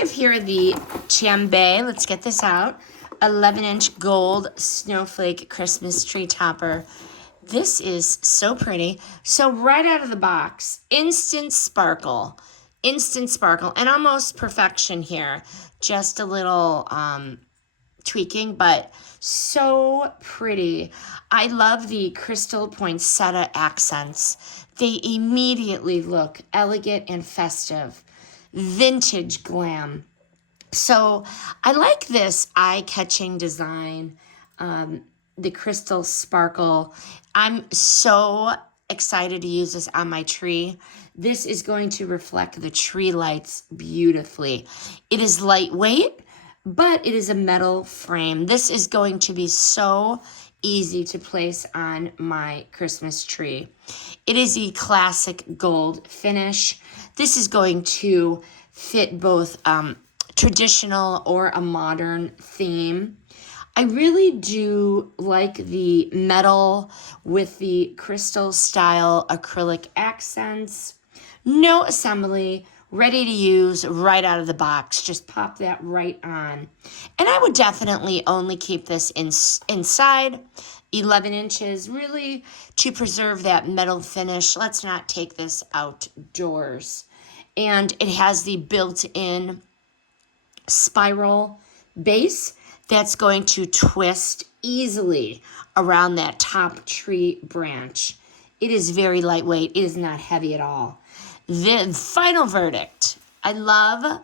have here the Chambay. Let's get this out. 11-inch gold snowflake Christmas tree topper. This is so pretty. So right out of the box, instant sparkle, and almost perfection here. Just a little tweaking, but so pretty. I love the crystal poinsettia accents. They immediately look elegant and festive. Vintage glam. So I like this eye-catching design, the crystal sparkle. I'm so excited to use this on my tree. This is going to reflect the tree lights beautifully. It is lightweight, but it is a metal frame. This is going to be so easy to place on my Christmas tree. It is a classic gold finish. This is going to fit both traditional or a modern theme. I really do like the metal with the crystal style acrylic accents. No assembly, ready to use right out of the box. Just pop that right on. And I would definitely only keep this inside, 11 inches, really to preserve that metal finish. Let's not take this outdoors. And it has the built-in spiral base that's going to twist easily around that top tree branch. It is very lightweight. It is not heavy at all. The final verdict. I love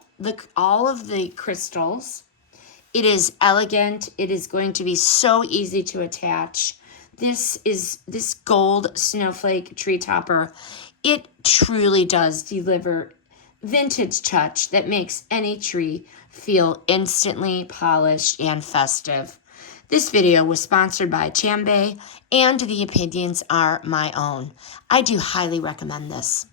all of the crystals. It is elegant. It is going to be so easy to attach. This gold snowflake tree topper. It truly does deliver vintage touch that makes any tree feel instantly polished and festive. This video was sponsored by Chambay, and the opinions are my own. I do highly recommend this.